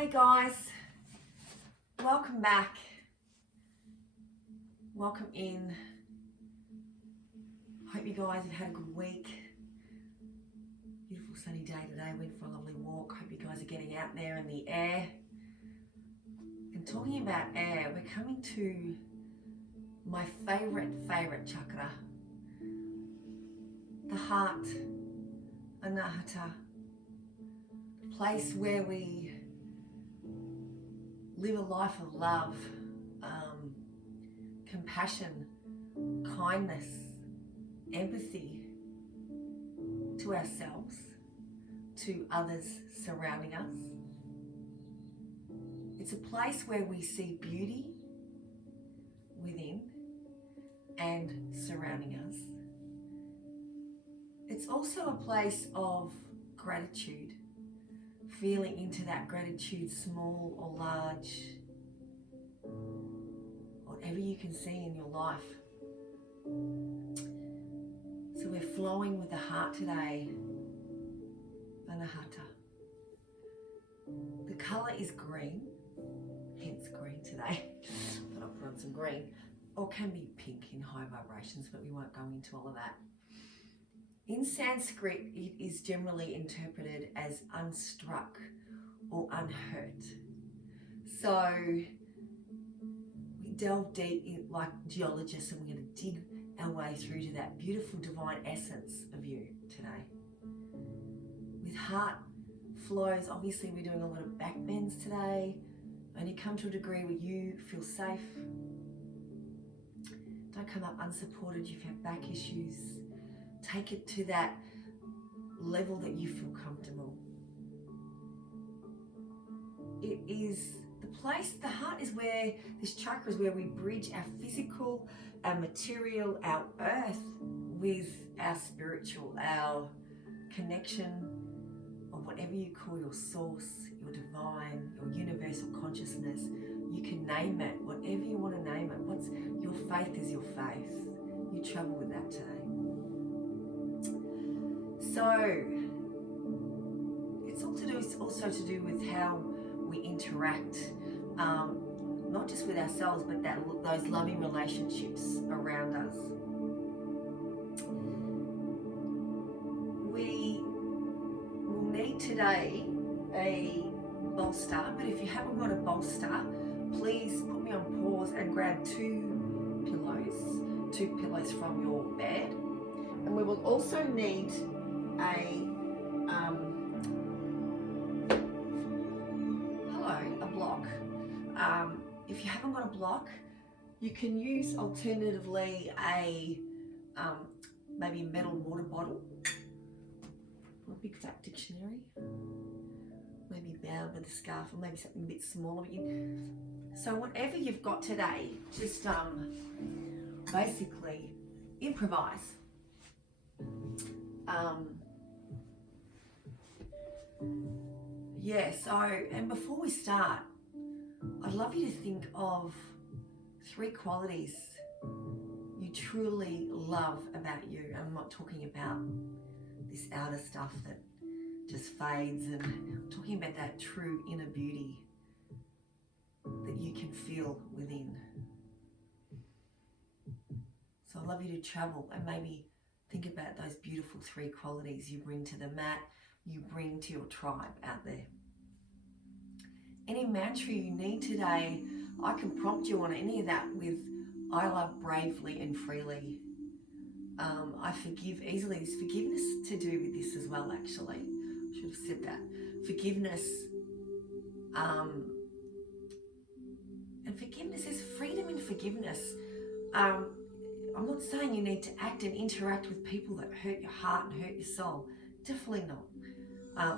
Hey guys, welcome back. Welcome in. Hope you guys have had a good week. Beautiful sunny day today. Went for a lovely walk. Hope you guys are getting out there in the air. And talking about air, we're coming to my favorite chakra, the heart, anahata, a place where we live a life of love, compassion, kindness, empathy to ourselves, to others surrounding us. It's a place where we see beauty within and surrounding us. It's also a place of gratitude, feeling into that gratitude, small or large, whatever you can see in your life. So we're flowing with the heart today, anahata. The colour is green, hence green today, but I'll put on some green, or can be pink in high vibrations, but we won't go into all of that. In Sanskrit, it is generally interpreted as unstruck or unhurt. So we delve deep in, like geologists, and we're going to dig our way through to that beautiful divine essence of you today. With heart flows, obviously we're doing a lot of back bends today. Only come to a degree where you feel safe. Don't come up unsupported if you have back issues. Take it to that level that you feel comfortable. It is the place, the heart is where, this chakra is where we bridge our physical, our material, our earth with our spiritual, our connection of whatever you call your source, your divine, your universal consciousness. You can name it, whatever you want to name it. What's your faith is your faith. You travel with that today. So it's also to do with how we interact, not just with ourselves, but those loving relationships around us. We will need today a bolster, but if you haven't got a bolster, please put me on pause and grab two pillows from your bed. And we will also need a block. If you haven't got a block, you can use alternatively a maybe a metal water bottle, or a big fat dictionary, maybe bound with a scarf, or maybe something a bit smaller. So whatever you've got today, just basically improvise. And before we start, I'd love you to think of 3 qualities you truly love about you. I'm not talking about this outer stuff that just fades, and I'm talking about that true inner beauty that you can feel within. So I'd love you to travel and maybe think about those beautiful 3 qualities you bring to the mat, you bring to your tribe out there. Any mantra you need today, I can prompt you on any of that with I love bravely and freely. I forgive easily. There's forgiveness to do with this as well, actually. I should have said that. Forgiveness. And forgiveness is freedom in forgiveness. I'm not saying you need to act and interact with people that hurt your heart and hurt your soul. Definitely not.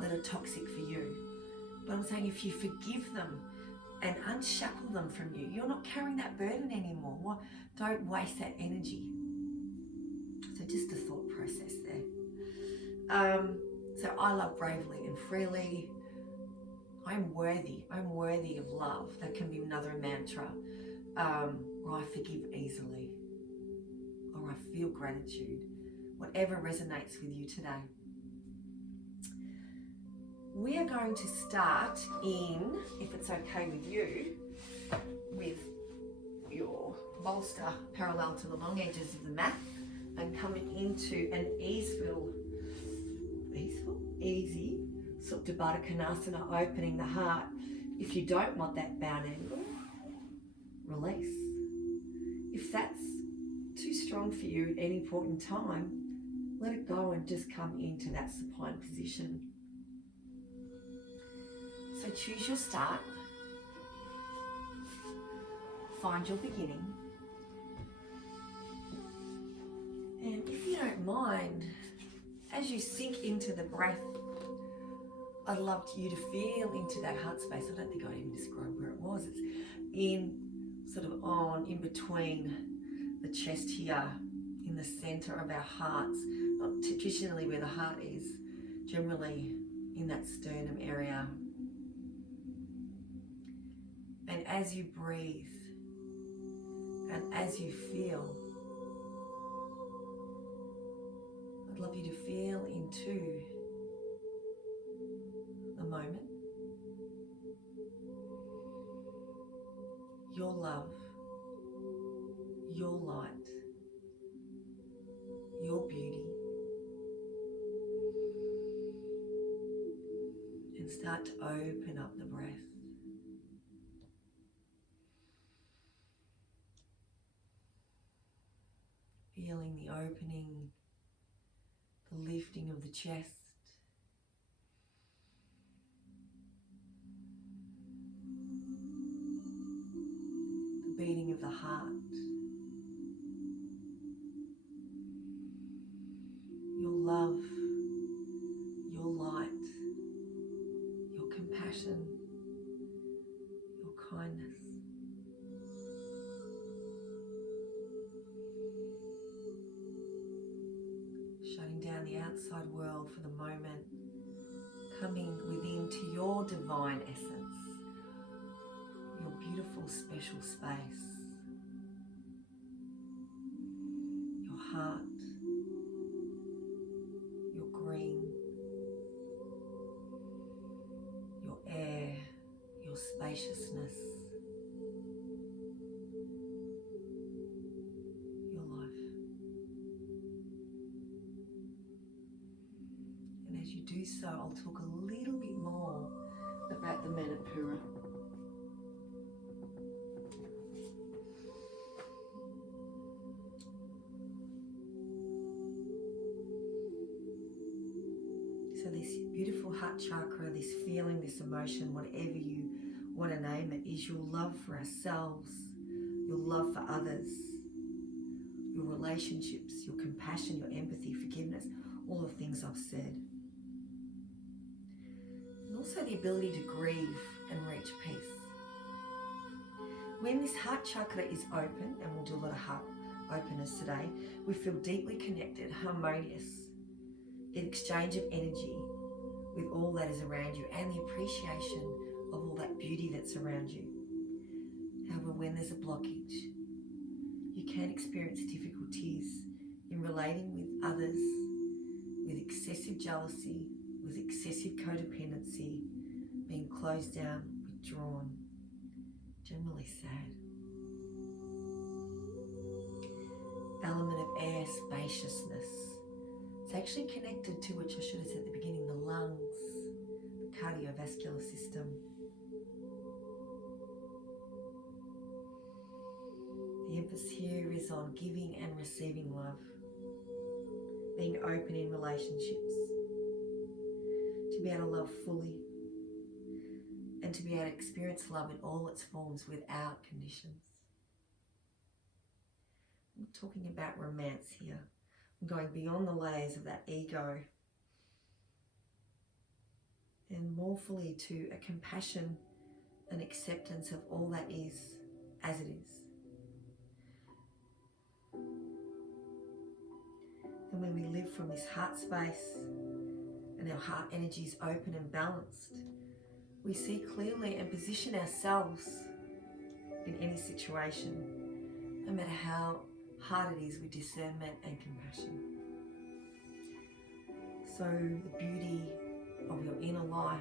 That are toxic for you. But I'm saying if you forgive them and unshackle them from you, you're not carrying that burden anymore. Don't waste that energy. So just a thought process there. So I love bravely and freely. I'm worthy of love. That can be another mantra. Or I forgive easily. Or I feel gratitude. Whatever resonates with you today. We are going to start in, if it's okay with you, with your bolster parallel to the long edges of the mat and coming into an easy Supta Baddha Konasana, opening the heart. If you don't want that bound angle, release. If that's too strong for you at any point in time, let it go and just come into that supine position. So choose your start, find your beginning, and if you don't mind, as you sink into the breath, I'd love you to feel into that heart space. I don't think I'd even describe where it was. It's in between the chest here, in the center of our hearts, not traditionally where the heart is, generally in that sternum area. And as you breathe and as you feel, I'd love you to feel into the moment, your love, your light, your beauty, and start to open up the breath. Feeling the opening, the lifting of the chest, the beating of the heart, your love, your light, your compassion, your kindness. Shutting down the outside world for the moment, coming within to your divine essence, your beautiful special space, your heart, your green, your air, your spaciousness, your life. And as you do so, I'll talk a little bit more about the Manipura. So this beautiful heart chakra, this feeling, this emotion, whatever you want to name it, is your love for ourselves, your love for others, your relationships, your compassion, your empathy, forgiveness, all the things I've said. And also the ability to grieve and reach peace. When this heart chakra is open, and we'll do a lot of heart openers today, we feel deeply connected, harmonious, in exchange of energy with all that is around you and the appreciation of all that beauty that's around you. However, when there's a blockage, you can experience difficulties in relating with others, with excessive jealousy, with excessive codependency, being closed down, withdrawn, generally sad. Element of air, spaciousness. It's actually connected to, which I should have said at the beginning, the lungs, the cardiovascular system. The emphasis here is on giving and receiving love, being open in relationships, to be able to love fully, and to be able to experience love in all its forms without conditions. I'm not talking about romance here. I'm going beyond the layers of that ego and more fully to a compassion and acceptance of all that is as it is. And when we live from this heart space and our heart energy is open and balanced, we see clearly and position ourselves in any situation, no matter how hard it is, with discernment and compassion. So the beauty of your inner life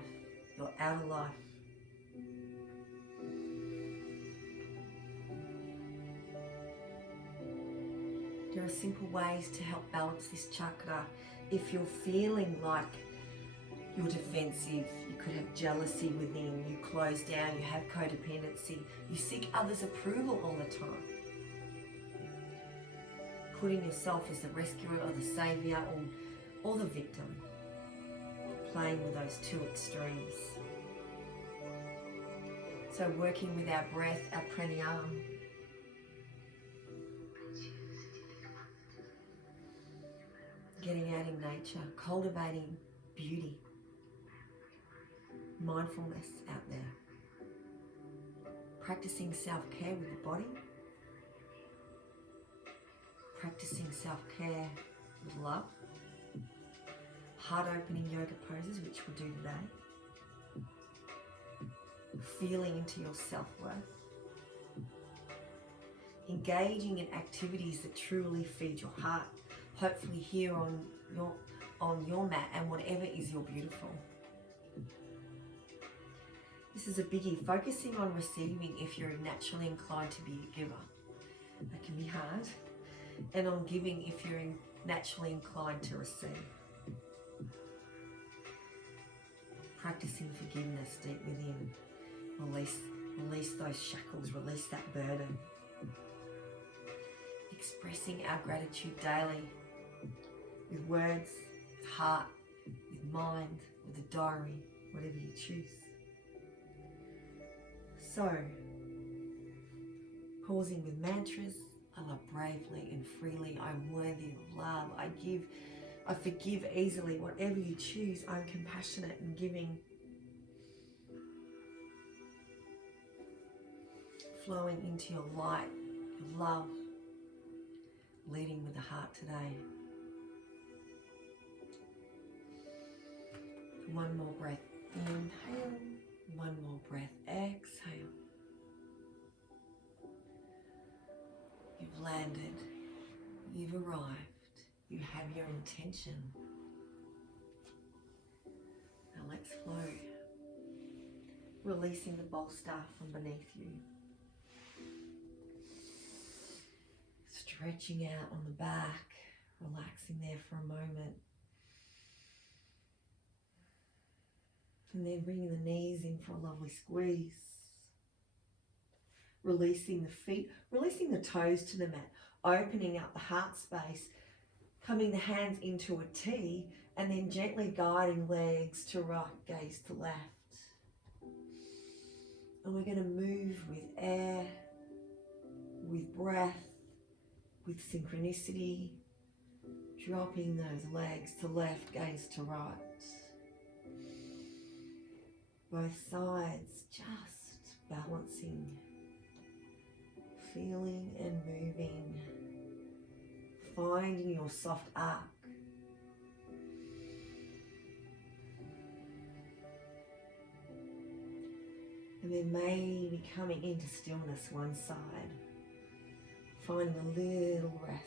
your outer life. There are simple ways to help balance this chakra. If you're feeling like you're defensive, you could have jealousy within, you close down, you have codependency, you seek others' approval all the time. Putting yourself as the rescuer or the saviour or the victim. Playing with those two extremes. So working with our breath, our pranayama. Getting out in nature, cultivating beauty. Mindfulness out there. Practicing self-care with the body. Practicing self-care with love. Heart-opening yoga poses, which we'll do today. Feeling into your self-worth. Engaging in activities that truly feed your heart. Hopefully here on your mat and whatever is your beautiful. This is a biggie. Focusing on receiving if you're naturally inclined to be a giver. That can be hard. And on giving if you're naturally inclined to receive. Practicing forgiveness deep within. Release those shackles, release that burden. Expressing our gratitude daily with words, with heart, with mind, with a diary, whatever you choose. So, pausing with mantras. I love bravely and freely. I'm worthy of love. I forgive easily. Whatever you choose, I'm compassionate and giving. Flowing into your light, your love. Leading with the heart today. One more breath. Inhale. One more breath. Exhale. You've landed. You've arrived. You have your intention. Now let's flow. Releasing the bolster from beneath you. Stretching out on the back. Relaxing there for a moment. And then bringing the knees in for a lovely squeeze. Releasing the feet, releasing the toes to the mat, opening up the heart space, coming the hands into a T, and then gently guiding legs to right, gaze to left. And we're going to move with air, with breath, with synchronicity, dropping those legs to left, gaze to right. Both sides, just balancing, feeling and moving, finding your soft arc. And then maybe coming into stillness one side, finding a little rest,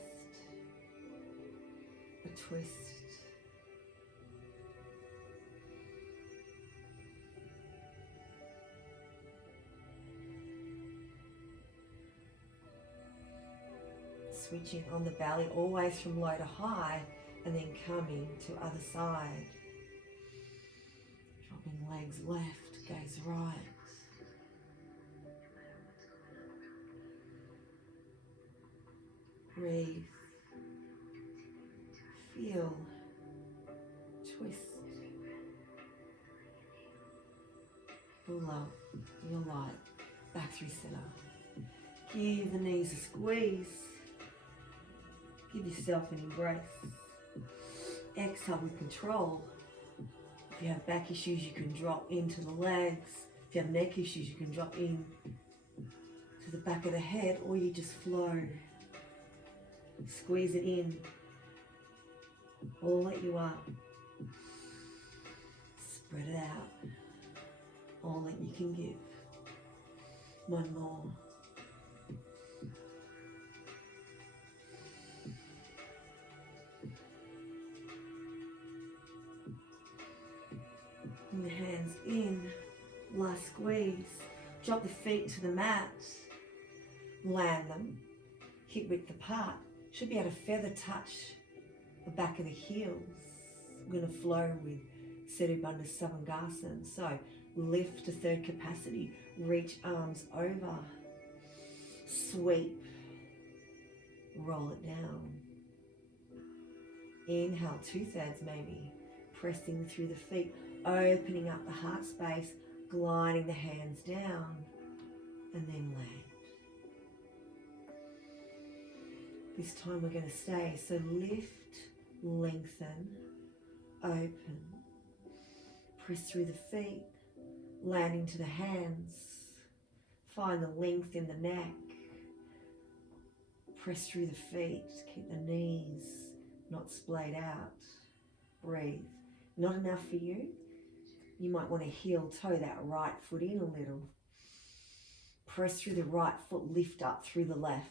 a twist. Switching on the belly, always from low to high, and then coming to other side. Dropping legs left, gaze right. Breathe. Feel. Twist. Your love, your light. Back through center. Give the knees a squeeze. Give yourself an embrace. Exhale with control. If you have back issues, you can drop into the legs. If you have neck issues, you can drop in to the back of the head, or you just flow. Squeeze it in. All that you are. Spread it out. All that you can give. One more. Bring the hands in. squeeze. Drop the feet to the mat. Land them, hip width apart. Should be able to feather touch the back of the heels. We're going to flow with Setu Bandha Savasana. So lift to third capacity, reach arms over, sweep, roll it down. Inhale, 2/3 maybe, pressing through the feet, opening up the heart space, gliding the hands down, and then land. This time we're going to stay. So lift, lengthen, open, press through the feet, land into the hands, find the length in the neck, press through the feet, keep the knees not splayed out, breathe. Not enough for you? You might want to heel toe that right foot in a little. Press through the right foot, lift up through the left.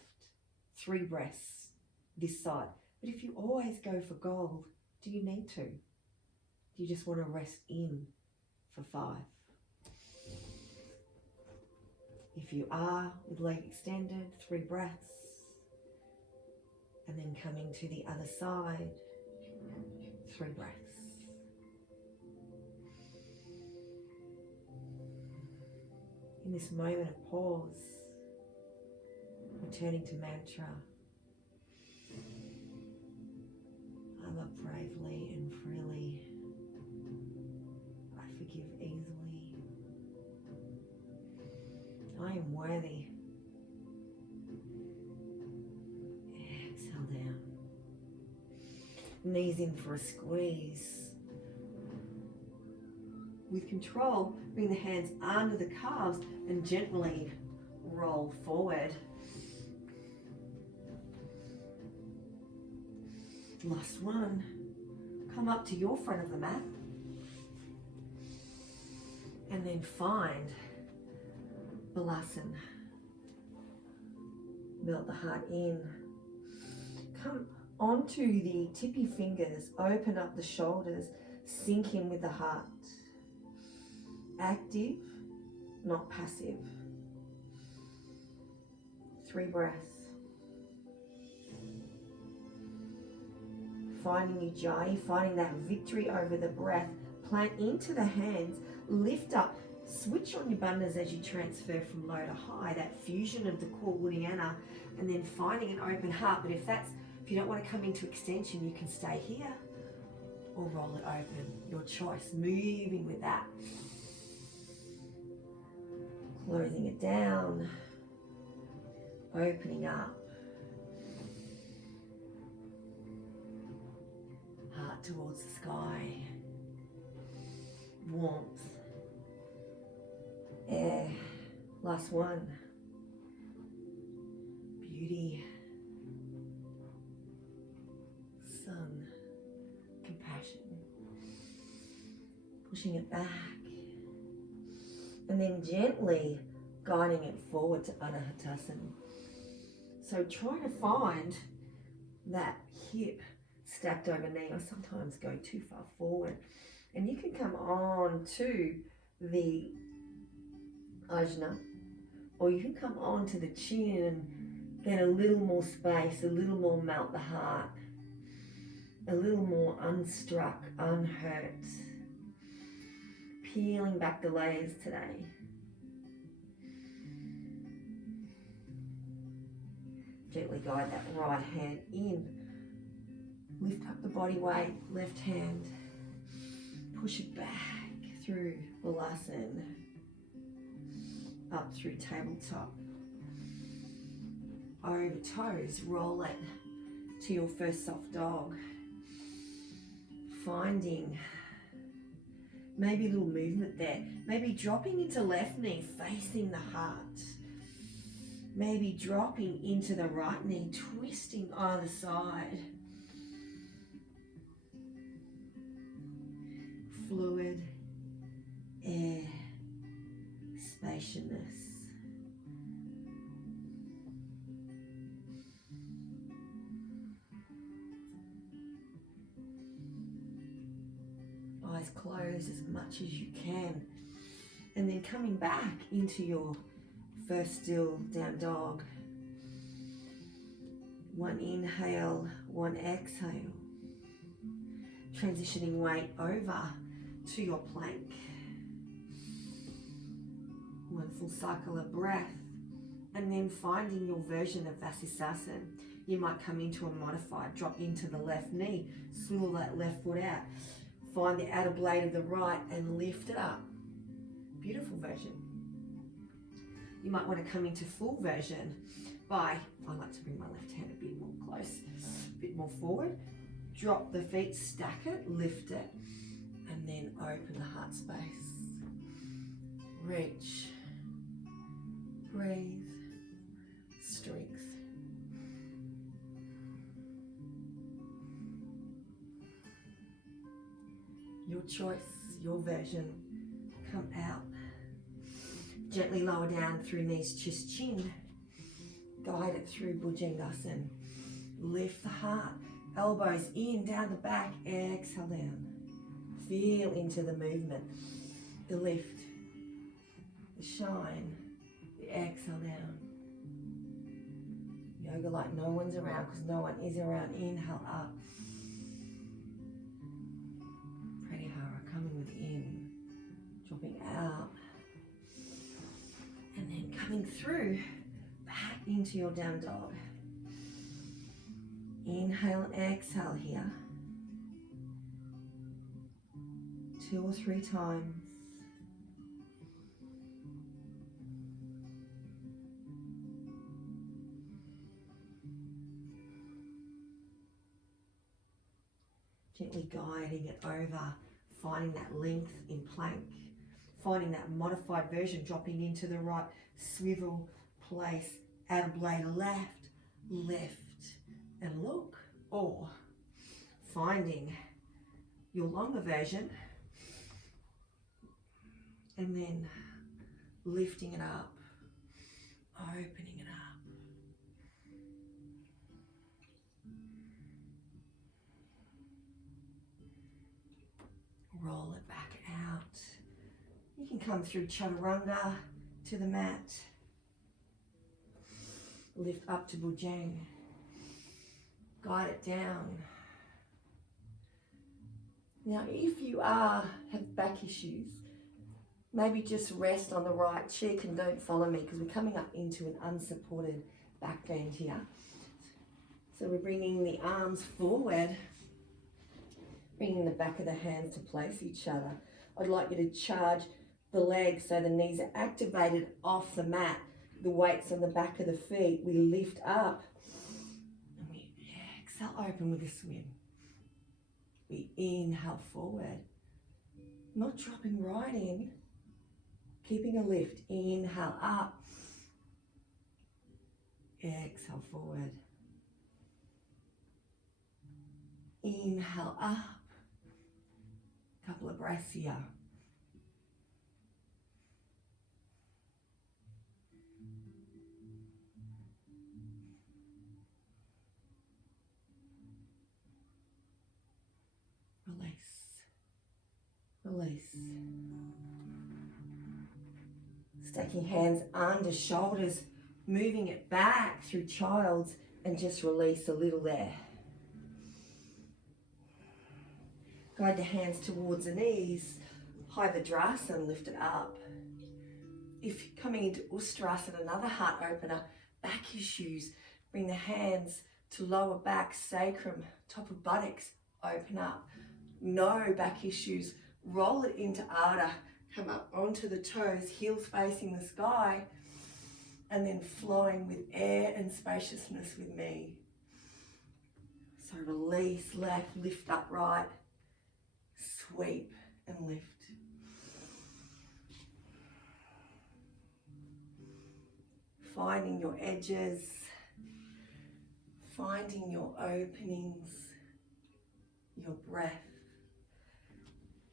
3 breaths this side. But if you always go for gold, do you need to? Do you just want to rest in for 5? If you are, with leg extended, 3 breaths. And then coming to the other side, 3 breaths. In this moment of pause, returning to mantra. I love bravely and freely. I forgive easily. I am worthy. Exhale down. Knees in for a squeeze. With control, bring the hands under the calves and gently roll forward. Last one. Come up to your front of the mat. And then find Balasana. Melt the heart in. Come onto the tippy fingers. Open up the shoulders. Sink in with the heart. Active, not passive. 3 breaths. Finding Ujjayi, finding that victory over the breath. Plant into the hands, lift up, switch on your bandhas as you transfer from low to high, that fusion of the core Uddiyana, and then finding an open heart. But if you don't want to come into extension, you can stay here or roll it open. Your choice, moving with that. Closing it down, opening up, heart towards the sky, warmth, air, last one, beauty, sun, compassion, pushing it back. And then gently guiding it forward to anahata. So try to find that hip stacked over knee. I sometimes go too far forward. And you can come on to the ajna, or you can come on to the chin and get a little more space, a little more melt the heart, a little more unstruck, unhurt. Peeling back the layers today. Gently guide that right hand in. Lift up the body weight, left hand. Push it back through Balasana. Up through tabletop. Over toes, roll it to your first soft dog. Finding maybe a little movement there. Maybe dropping into left knee, facing the heart. Maybe dropping into the right knee, twisting either side. Fluid, air, spaciousness. Eyes closed as much as you can. And then coming back into your first still down dog. One inhale, one exhale. Transitioning weight over to your plank. One full cycle of breath. And then finding your version of Vasisasana. You might come into a modified, drop into the left knee, swivel that left foot out. Find the outer blade of the right and lift it up. Beautiful version. You might want to come into full version by, I like to bring my left hand a bit more close, a bit more forward. Drop the feet, stack it, lift it, and then open the heart space. Reach, breathe, strength. Your choice, your version. Come out. Gently lower down through knees, chest, chin. Guide it through Bhujangasana. Lift the heart. Elbows in, down the back. Exhale down. Feel into the movement. The lift. The shine. The exhale down. Yoga like no one's around because no one is around. Inhale up. Coming within, dropping out, and then coming through back into your down dog. Inhale and exhale here. 2 or 3 times. Gently guiding it over. Finding that length in plank, finding that modified version, dropping into the right, swivel, place, outer blade left, lift, and look. Or finding your longer version, and then lifting it up, opening it up. Roll it back out. You can come through chaturanga to the mat. Lift up to Bhujang. Guide it down. Now, if you have back issues, maybe just rest on the right cheek and don't follow me because we're coming up into an unsupported back bend here. So we're bringing the arms forward. Bringing the back of the hands to place each other. I'd like you to charge the legs so the knees are activated off the mat. The weight's on the back of the feet. We lift up and we exhale open with a swim. We inhale forward. Not dropping right in. Keeping a lift. Inhale up. Exhale forward. Inhale up. Couple of breaths here. Release. Release. Stacking hands under shoulders, moving it back through child's, and just release a little there. Guide the hands towards the knees, high Vajrasana, lift it up. If you're coming into Uttanasana, another heart opener, back issues, bring the hands to lower back, sacrum, top of buttocks, open up. No back issues, roll it into Adha, come up onto the toes, heels facing the sky, and then flowing with air and spaciousness with me. So release left, lift up right. Sweep and lift. Finding your edges, finding your openings, your breath,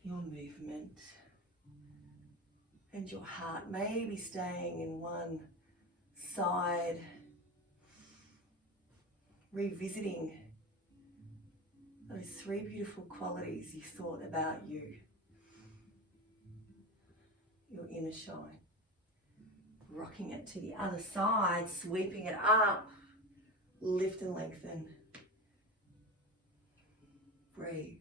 your movement, and your heart maybe staying in one side, revisiting those 3 beautiful qualities you thought about you. your inner shine. Rocking it to the other side, sweeping it up, lift and lengthen. Breathe.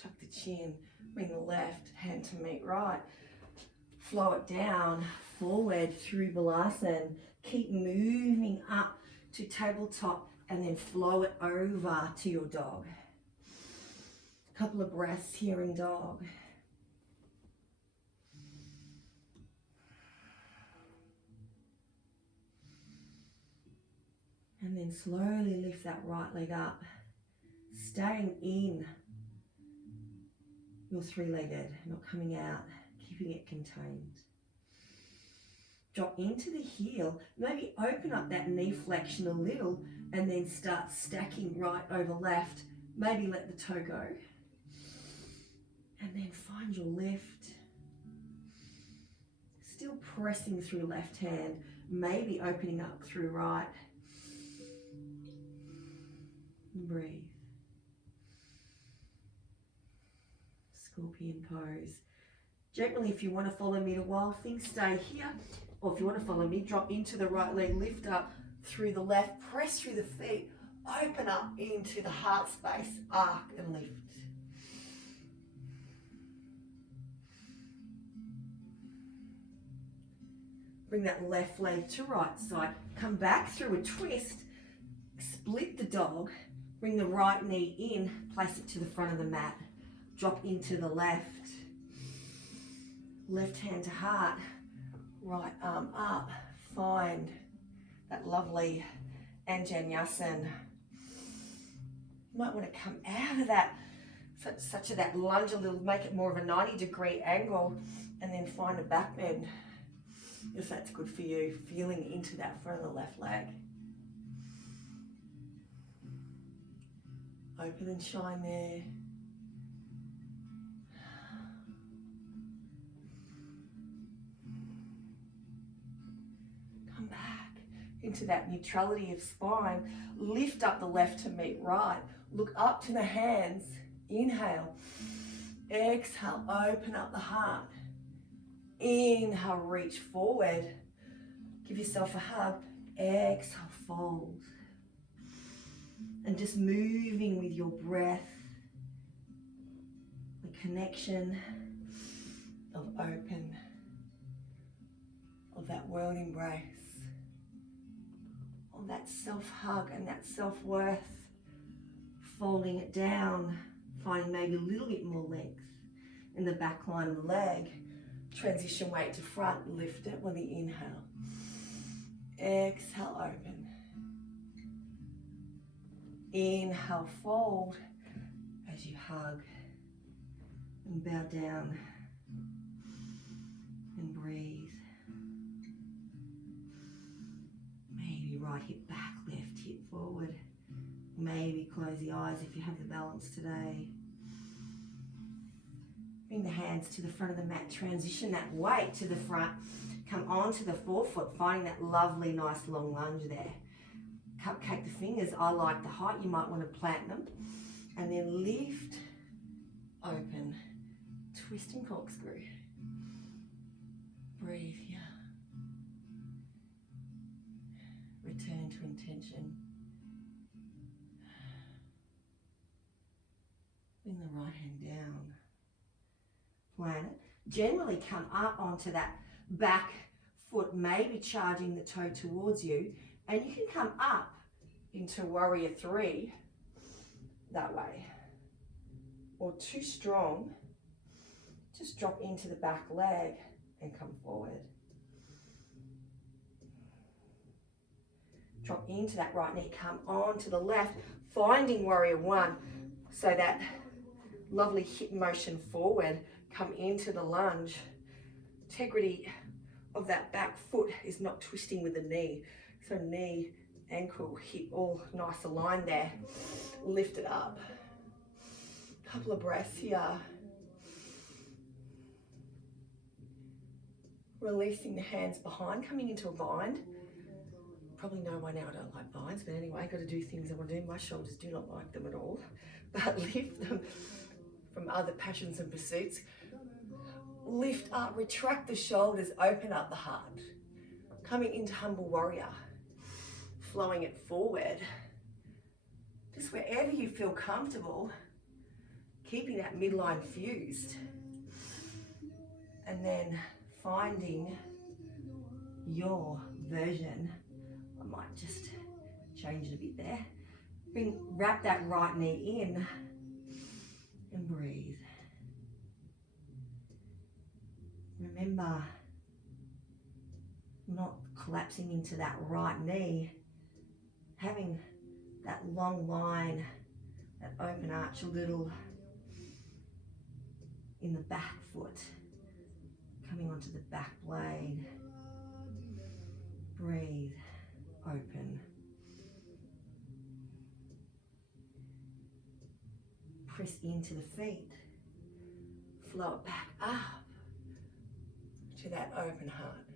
Chuck the chin, bring the left hand to meet right. Flow it down, forward through Balasana. Keep moving up to tabletop and then flow it over to your dog. Couple of breaths here in dog. And then slowly lift that right leg up, staying in your three-legged, not coming out, keeping it contained. Drop into the heel, maybe open up that knee flexion a little and then start stacking right over left. Maybe let the toe go. And then find your lift. Still pressing through left hand, maybe opening up through right. Breathe. Scorpion pose. Generally, if you want to follow me to Wild Things, stay here. Or if you want to follow me, drop into the right leg, lift up through the left, press through the feet, open up into the heart space, arc and lift. Bring that left leg to right side, come back through a twist, split the dog, bring the right knee in, place it to the front of the mat, drop into the left, left hand to heart, right arm up, find that lovely Anjaneyasana. You might want to come out of that, such a that lunge a little, make it more of a 90-degree angle, and then find a back bend, if that's good for you, feeling into that front of the left leg. Open and shine there. Come back into that neutrality of spine. Lift up the left to meet right. Look up to the hands. Inhale. Exhale, open up the heart. Inhale, reach forward. Give yourself a hug. Exhale, fold. And just moving with your breath. The connection of open, of that world embrace, of that self-hug and that self-worth. Folding it down, finding maybe a little bit more length in the back line of the leg. Transition weight to front, lift it with the inhale. Exhale, open. Inhale, fold as you hug and bow down and breathe. Maybe right hip back, left hip forward. Maybe close the eyes if you have the balance today. Bring the hands to the front of the mat, transition that weight to the front, come onto the forefoot, finding that lovely, nice long lunge there. Cupcake the fingers, I like the height, you might want to plant them. And then lift, open, twist and corkscrew. Breathe here. Return to intention. Bring the right hand down. Plant it. Generally come up onto that back foot, maybe charging the toe towards you. And you can come up into Warrior 3 that way. Or too strong, just drop into the back leg and come forward. Drop into that right knee, come on to the left, finding Warrior 1. So that lovely hip motion forward, come into the lunge. Integrity of that back foot is not twisting with the knee. So knee, ankle, hip, all nice aligned there. Lift it up. Couple of breaths here. Releasing the hands behind, coming into a bind. probably know by now I don't like vines, but anyway, got to do things I want to do. My shoulders do not like them at all, but lift them from other passions and pursuits. Lift up, retract the shoulders, open up the heart. Coming into humble warrior, flowing it forward. Just wherever you feel comfortable, keeping that midline fused. And then finding your version. I might just change it a bit there. Wrap that right knee in and breathe. Remember, not collapsing into that right knee, having that long line, that open arch a little in the back foot, coming onto the back blade. Breathe, open. Press into the feet, flow it back up to that open heart.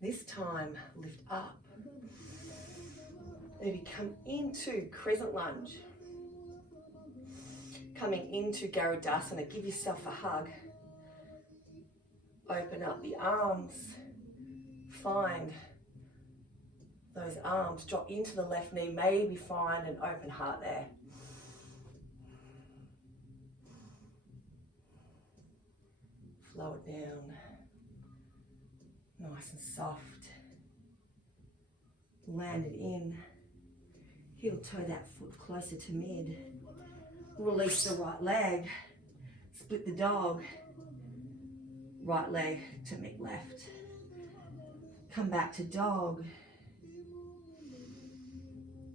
This time, lift up. Maybe come into crescent lunge. Coming into Garudasana, give yourself a hug. Open up the arms. Find those arms, drop into the left knee, maybe find an open heart there. Flow it down. Nice and soft. Land it in. Heel toe that foot closer to mid. Release the right leg. Split the dog. Right leg to meet left. Come back to dog.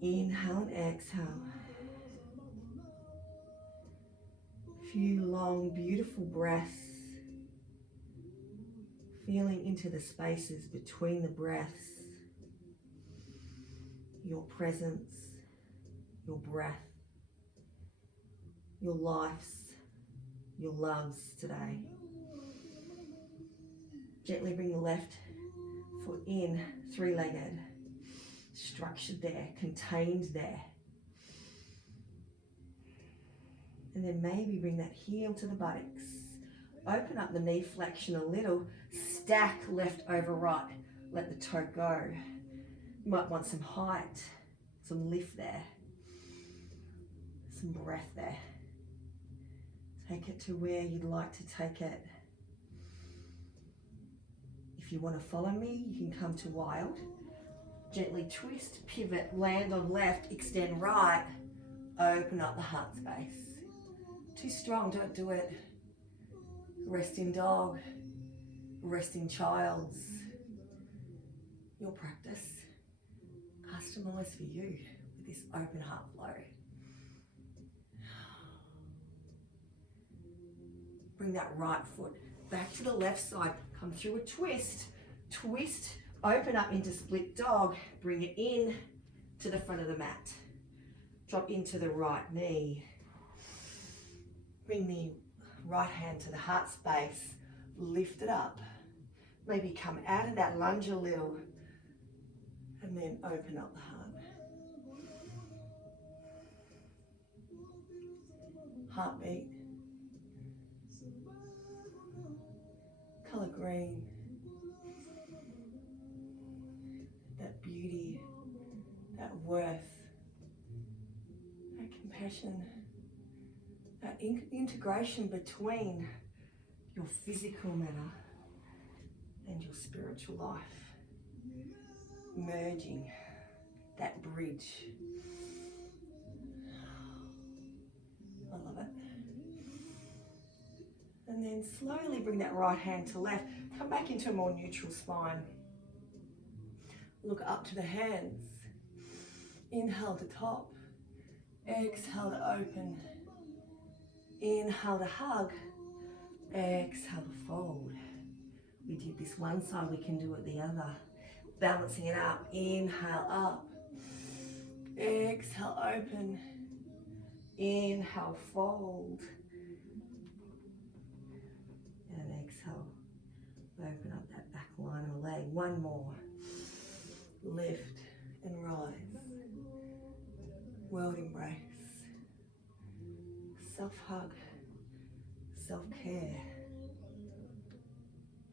Inhale and exhale. Few long, beautiful breaths. Feeling into the spaces between the breaths. Your presence, your breath, your lives, your loves today. Gently bring the left foot in, three-legged, structured there, contained there. And then maybe bring that heel to the buttocks. Open up the knee flexion a little, stack left over right, let the toe go. You might want some height, some lift there, some breath there. Take it to where you'd like to take it. If you want to follow me, you can come to wild. Gently twist, pivot, land on left, extend right, open up the heart space. Too strong, don't do it. Rest in dog, rest in child's. Your practice. Customized for you with this open heart flow. Bring that right foot back to the left side. Come through a twist. Twist, open up into split dog. Bring it in to the front of the mat. Drop into the right knee. Bring the right hand to the heart space. Lift it up. Maybe come out of that lunge a little. And then open up the heart. Heartbeat. Color green. That beauty, that worth, that compassion, that integration between your physical matter and your spiritual life. Merging that bridge. I love it. And then slowly bring that right hand to left. Come back into a more neutral spine. Look up to the hands. Inhale to top. Exhale to open. Inhale to hug. Exhale to fold. We did this one side, we can do it the other. Balancing it up. Inhale up. Exhale open. Inhale fold. And exhale open up that back line of the leg. One more. Lift and rise. World embrace. Self-hug. Self-care.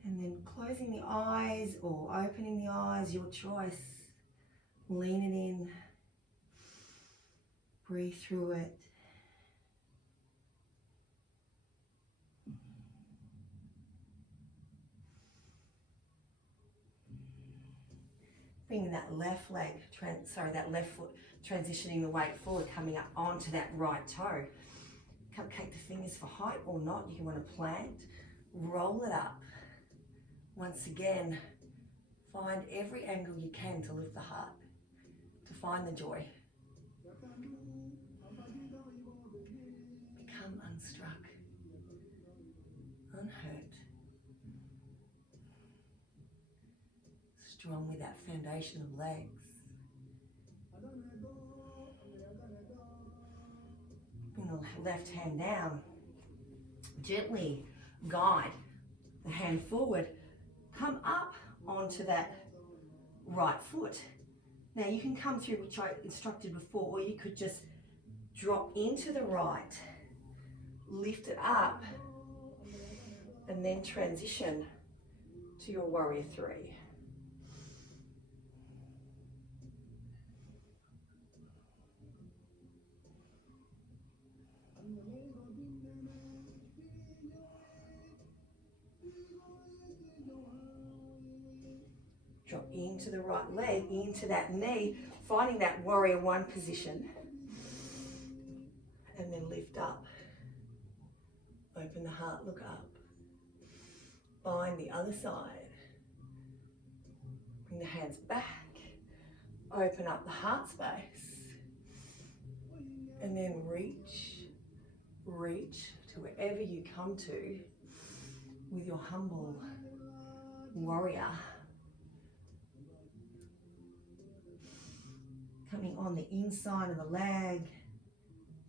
And then closing the eyes or opening the eyes, your choice. Lean it in. Breathe through it. Bringing that left leg, that left foot, transitioning the weight forward, coming up onto that right toe. Cupcake the fingers for height or not. You can want to plant. Roll it up. Once again, find every angle you can to lift the heart, to find the joy. Become unstruck, unhurt, strong with that foundation of legs. Bring the left hand down. Gently guide the hand forward. Come up onto that right foot. Now you can come through, which I instructed before, or you could just drop into the right, lift it up, and then transition to your warrior three. Drop into the right leg, into that knee, finding that warrior one position. And then lift up. Open the heart, look up. Bind the other side. Bring the hands back. Open up the heart space. And then reach to wherever you come to with your humble warrior. Coming on the inside of the leg,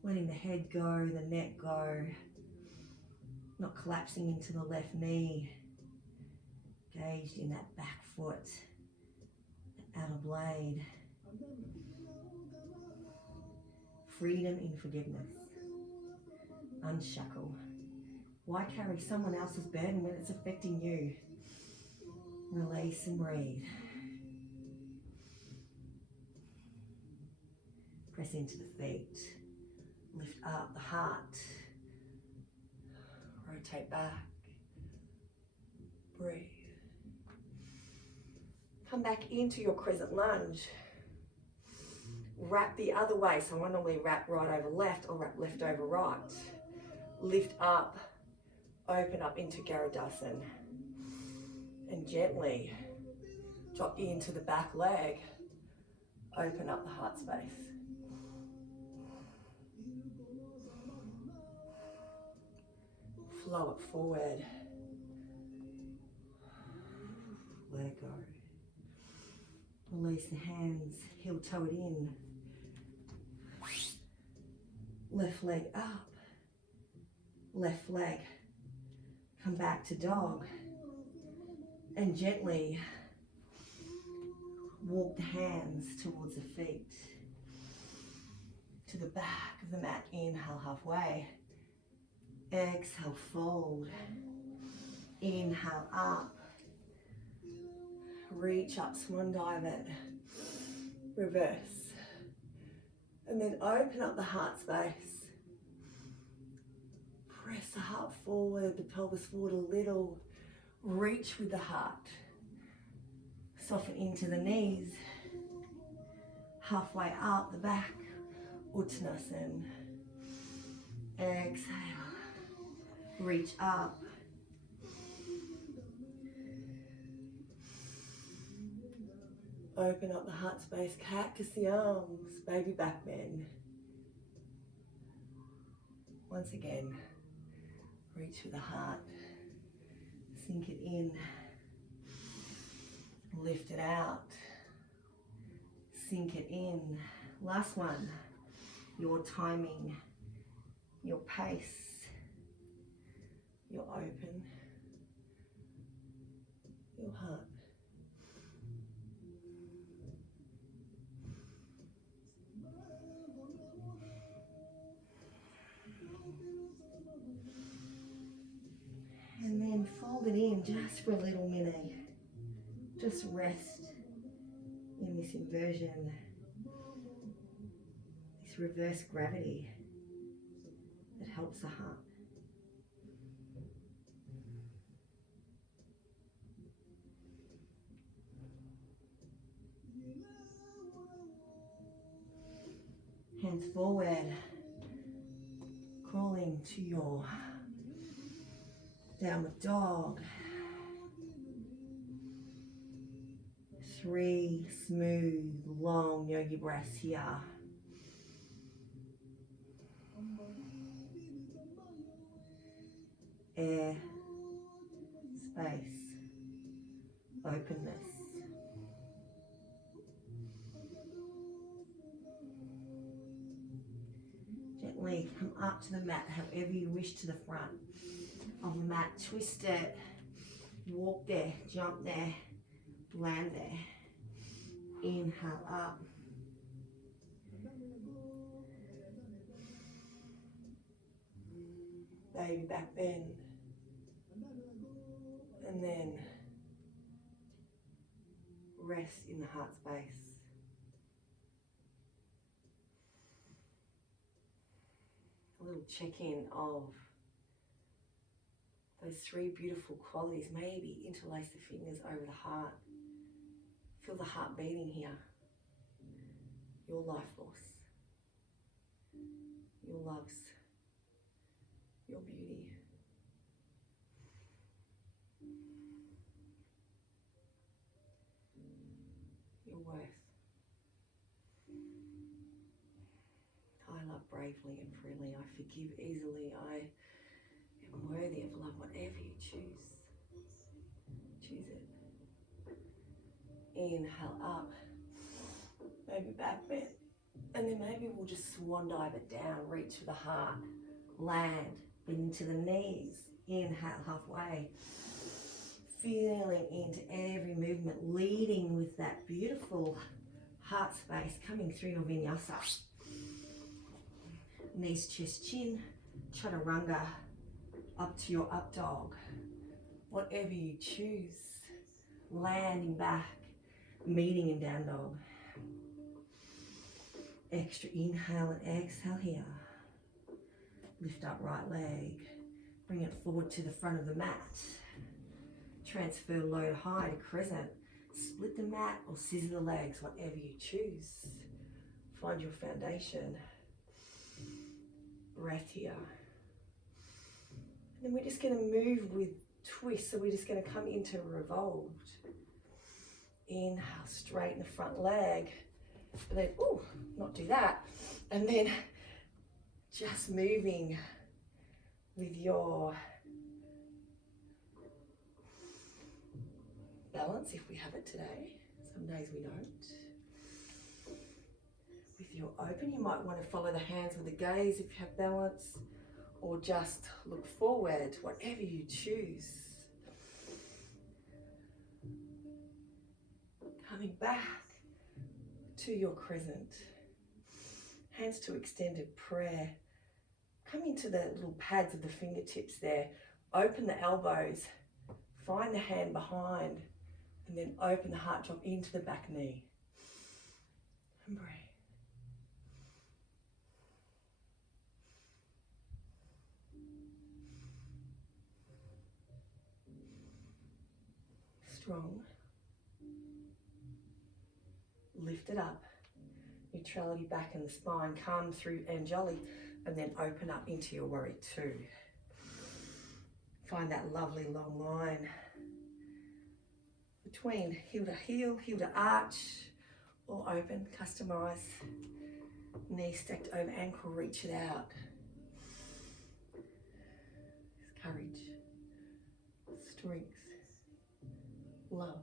letting the head go, the neck go, not collapsing into the left knee, engaged in that back foot, the outer blade. Freedom in forgiveness. Unshackle. Why carry someone else's burden when it's affecting you? Release and breathe. Press into the feet. Lift up the heart. Rotate back. Breathe. Come back into your crescent lunge. Wrap the other way. So I normally wrap right over left or wrap left over right. Lift up. Open up into Garudasana. And gently drop into the back leg. Open up the heart space. Flow it forward. Let it go. Release the hands, heel toe it in. Left leg up. Left leg. Come back to dog. And gently walk the hands towards the feet. To the back of the mat. Inhale halfway. Exhale, fold. Inhale up. Reach up, swan dive it. Reverse. And then open up the heart space. Press the heart forward, the pelvis forward a little. Reach with the heart. Soften into the knees. Halfway up the back. Uttanasana. Exhale. Reach up. Open up the heart space. Cactus the arms. Baby back bend. Once again, reach for the heart. Sink it in. Lift it out. Sink it in. Last one. Your timing. Your pace. You're open. your heart. And then fold it in just for a little minute. Just rest in this inversion, this reverse gravity that helps the heart. Hands forward, crawling to your downward dog. 3 smooth, long yogi breaths here. Air, space, openness. Gently come up to the mat, however you wish, to the front of the mat. Twist it, walk there, jump there, land there. Inhale up. Baby back bend. And then rest in the heart space. A little check-in of those 3 beautiful qualities. Maybe interlace the fingers over the heart. Feel the heart beating here. Your life force. Your loves. Your beauty. Your worth. I love bravely and freely. I forgive easily. I am worthy of love. Whatever you choose, choose it. Inhale up, maybe back bend, and then maybe we'll just swan dive it down, reach for the heart, land, into the knees. Inhale halfway, feeling into every movement, leading with that beautiful heart space coming through your vinyasa. Knees, chest, chin, chaturanga, up to your up dog. Whatever you choose, landing back, meeting in down dog. Extra inhale and exhale here. Lift up right leg, bring it forward to the front of the mat. Transfer low to high to crescent. Split the mat or scissor the legs, whatever you choose. Find your foundation. Breath here. And then we're just going to move with twist, so we're just going to come into revolved. Inhale, straighten the front leg, and then, not do that. And then just moving with your balance, if we have it today. Some days we don't. With your open, you might want to follow the hands with the gaze if you have balance, or just look forward, whatever you choose. Coming back to your crescent. Hands to extended prayer. Come into the little pads of the fingertips there. Open the elbows. Find the hand behind. And then open the heart, drop into the back knee. And breathe. Strong. Lift it up. Neutrality back in the spine. Come through Anjali and then open up into your warrior 2. Find that lovely long line between heel to heel, heel to arch, or open, customize. Knee stacked over ankle, reach it out. Courage, strength, love.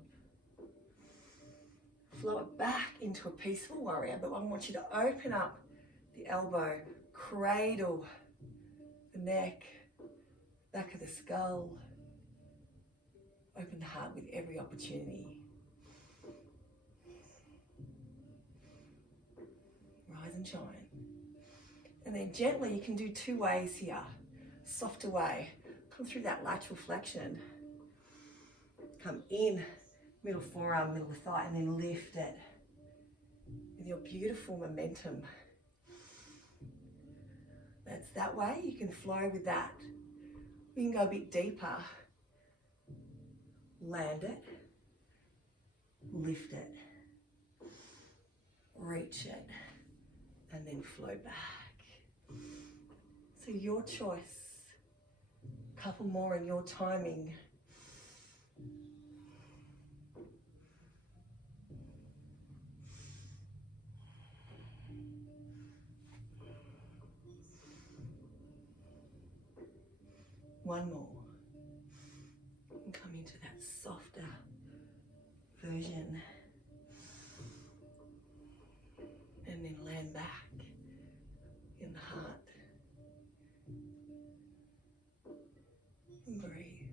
Flow it back into a peaceful warrior, but I want you to open up the elbow, cradle the neck, back of the skull, Open the heart with every opportunity. Rise and shine. And then gently, you can do two ways here. Softer way. Come through that lateral flexion. Come in, middle forearm, middle thigh, and then lift it with your beautiful momentum. That's that way. You can flow with that. We can go a bit deeper. Land it. Lift it. Reach it. And then flow back. So your choice. A couple more in your timing. One more. And come into that softer version. And then land back in the heart. And breathe.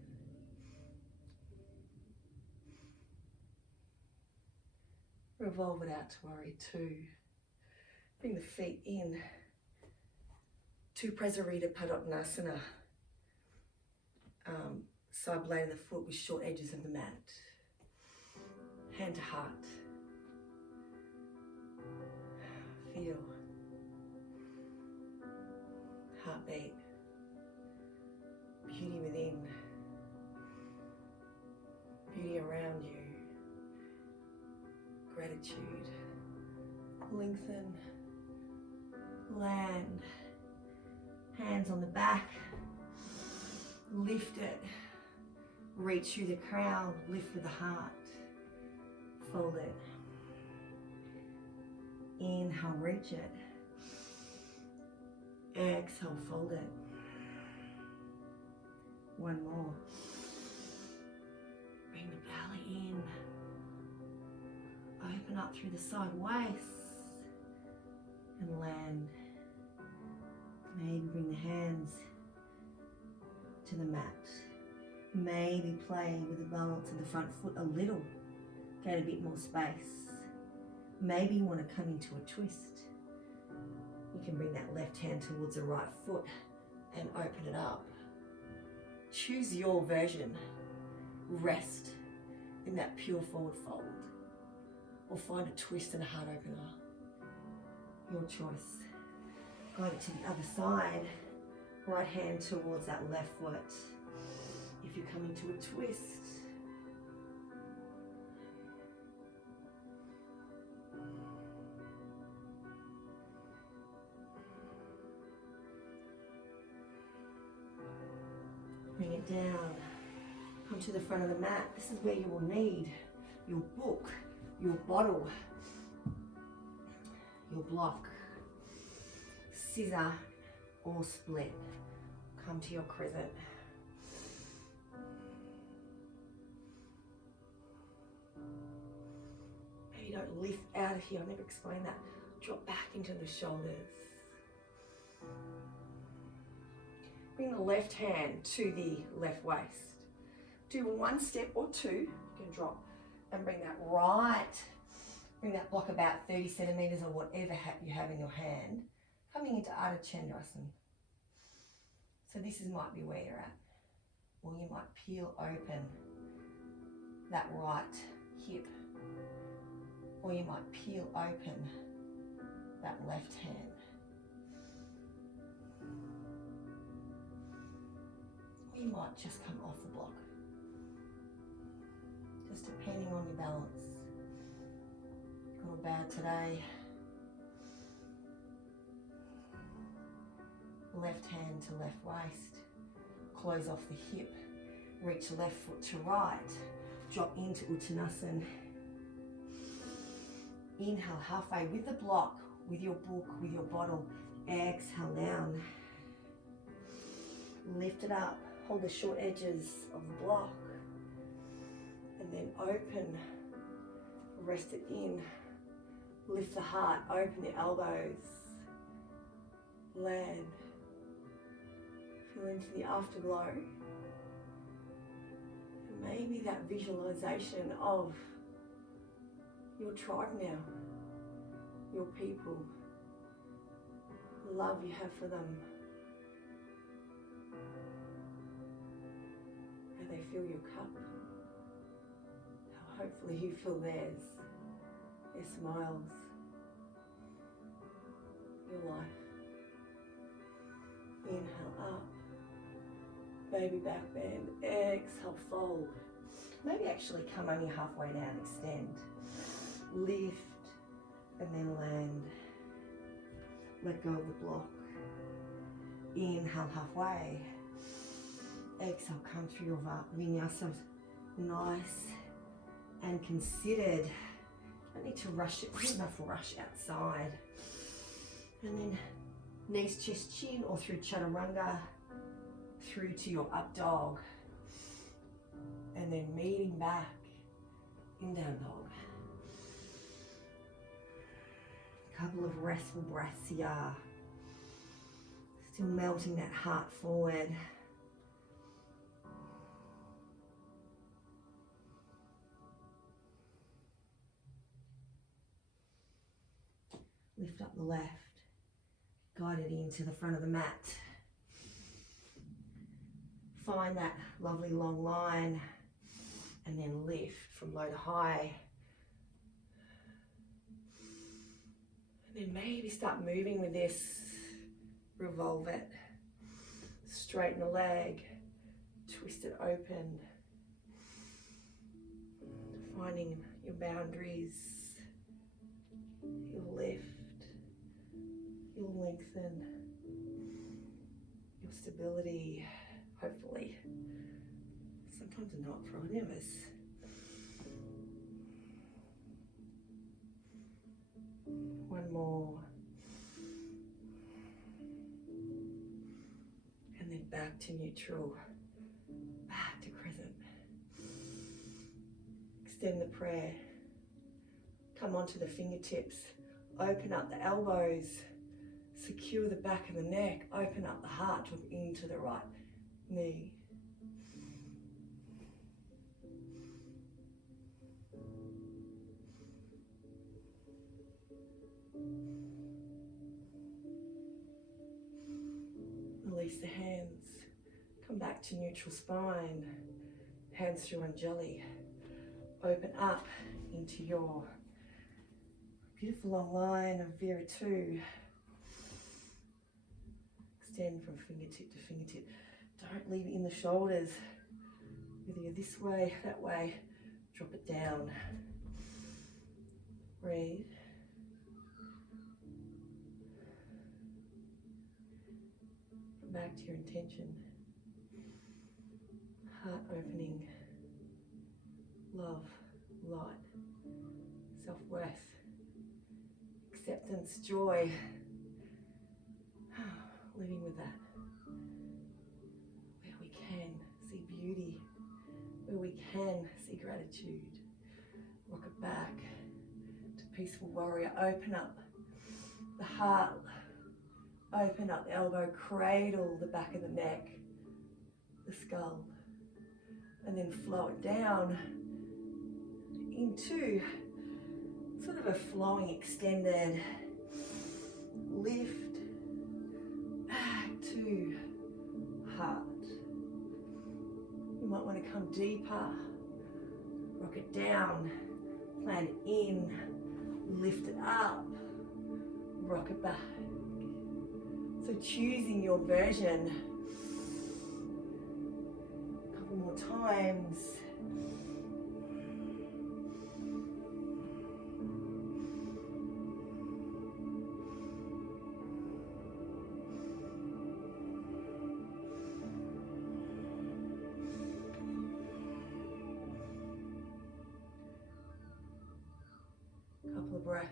Revolve it out to warrior two. Bring the feet in to Prasarita Padottanasana. Side blade of the foot with short edges of the mat. Hand to heart. Feel. Heartbeat. Beauty within. Beauty around you. Gratitude. Lengthen. Land. Hands on the back. Lift it. Reach through the crown. Lift with the heart. Fold it. Inhale, reach it. Exhale, fold it. One more. Bring the belly in. Open up through the side waist. And land. Maybe bring the hands to the mat. Maybe play with the balance of the front foot a little. Get a bit more space. Maybe you want to come into a twist. You can bring that left hand towards the right foot and open it up. Choose your version. Rest in that pure forward fold. Or find a twist and a heart opener. Your choice. Guide it to the other side. Right hand towards that left foot. If you come into a twist, bring it down. Come to the front of the mat. This is where you will need your book, your bottle, your block, scissor or split. Come to your crescent. Maybe don't lift out of here. I never explained that. Drop back into the shoulders. Bring the left hand to the left waist. Do one step or two. You can drop and bring that bring that block about 30 centimeters or whatever you have in your hand. Coming into Ardha Chandrasana. So this might be where you're at. Or you might peel open that right hip. Or you might peel open that left hand. Or you might just come off the block. Just depending on your balance. Good or bad today. Left hand to left waist. Close off the hip. Reach left foot to right. Drop into Uttanasana. Inhale halfway with the block, with your book, with your bottle. Exhale down. Lift it up. Hold the short edges of the block. And then open. Rest it in. Lift the heart. Open the elbows. Land. Feel into the afterglow. And maybe that visualization of your tribe now, your people, the love you have for them, how they fill your cup, how hopefully you fill theirs, their smiles, your life. Inhale up, baby back bend, exhale fold. Maybe actually come only halfway down, extend, lift, and then land. Let go of the block. Inhale halfway. Exhale, come through your vinyasa, nice and considered. Don't need to rush it, there's enough rush outside. And then knees, chest, chin, or through chaturanga, through to your up dog. And then meeting back in down dog. Couple of restful breaths here. Still melting that heart forward. Lift up the left, guide it into the front of the mat. Find that lovely long line and then lift from low to high. And then maybe start moving with this. Revolve it, straighten the leg, twist it open. Finding your boundaries, you'll lift, you'll lengthen, your stability, hopefully. Sometimes not for any of us. One more. And then back to neutral, back to crescent. Extend the prayer. Come onto the fingertips. Open up the elbows. Secure the back of the neck. Open up the heart, look into the right knee. Release the hands. Come back to neutral spine. Hands through Anjali. Open up into your beautiful long line of Viratu. Extend from fingertip to fingertip. Don't leave it in the shoulders. Whether you're this way, that way, drop it down. Breathe. Come back to your intention. Heart opening. Love, light, self-worth, acceptance, joy. Living with that. Where we can see beauty, where we can see gratitude. Rock it back to peaceful warrior. Open up the heart, open up the elbow, cradle the back of the neck, the skull, and then flow it down into sort of a flowing, extended lift back to heart. You might want to come deeper, rock it down, plant it in, lift it up, rock it back. So choosing your version. A couple more times. Couple of breaths.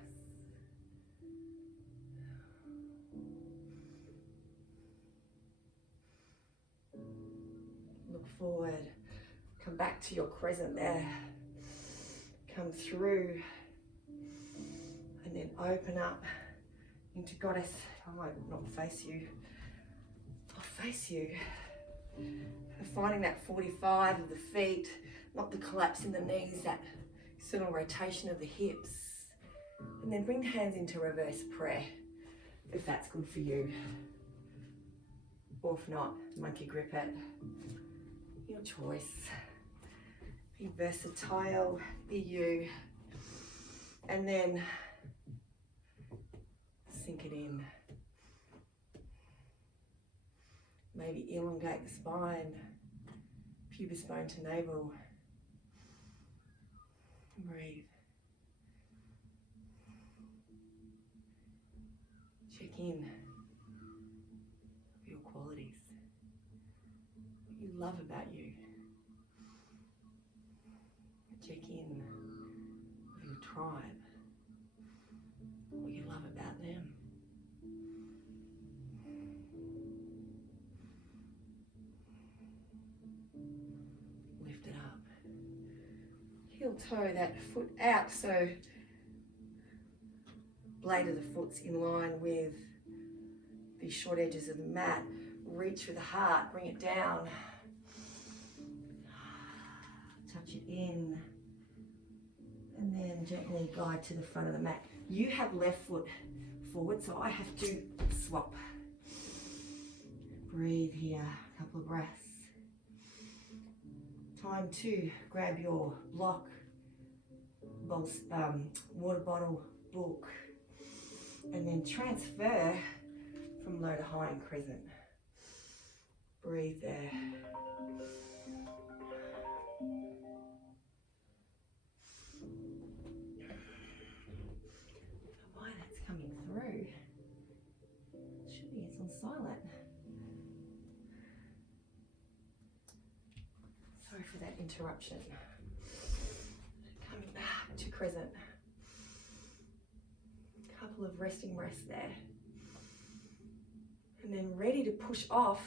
Look forward. Come back to your crescent there. Come through. And then open up into goddess. I might not face you. I'll face you. Finding that 45 of the feet, not the collapse in the knees, that external rotation of the hips. And then bring the hands into reverse prayer, if that's good for you. Or if not, monkey grip it. Your choice. Be versatile, be you. And then sink it in. Maybe elongate the spine, pubis bone to navel. Breathe. Check in with your qualities, what you love about you. Check in with your tribe, what you love about them. Lift it up. Heel toe that foot out, so blade of the foot's in line with the short edges of the mat. Reach with the heart, bring it down. Touch it in. And then gently guide to the front of the mat. You have left foot forward, so I have to swap. Breathe here, a couple of breaths. Time to grab your block, water bottle, book, and then transfer from low to high in crescent. Breathe there. Why that's coming through? It should be, it's on silent. Sorry for that interruption. Coming back to crescent. Couple of resting breaths there. And then ready to push off